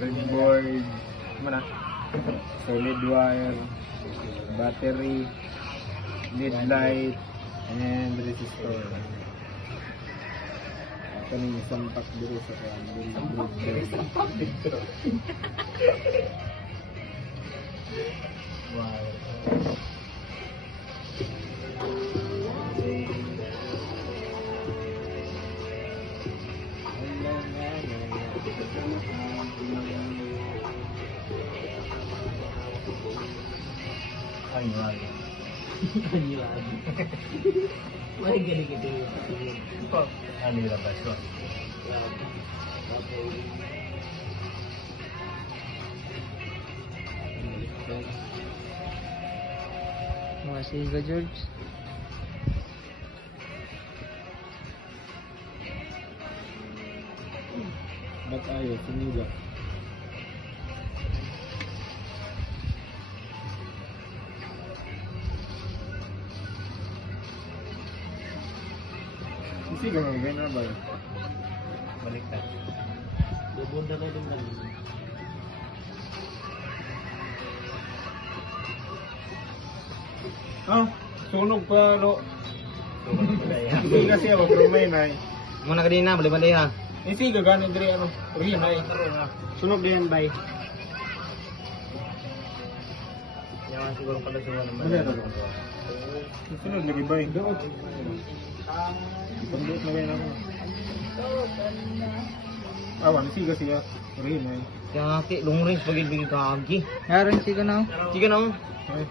breadboard, mana? Solid wire, battery, lead light, and resistor. Ito na yung sampak dito sa wow. Ay, wala. May ganito yun. Ano yung labas ko? Mga siga, George. Ba't ayaw? Sumila. Isi ka magigay na ba? Baliktad. Bubunda na din lang. Ah, sunog pa, lo. Hindi kasi ako, pero may nay. Muna ka din na, bali-bali ha. Isi ka gano'n diri, ano? Rin, ay. Sunog din bay. Yan siguro pala suwa naman. Ano ito? Sunog lagi bay. Doon. Pagbuot na kayo na ako. Awan, isi ka siya. Rin, ay. Kaya nga, long range pagid-bigid ka agi. Yaran siga na. Siga na. Ay.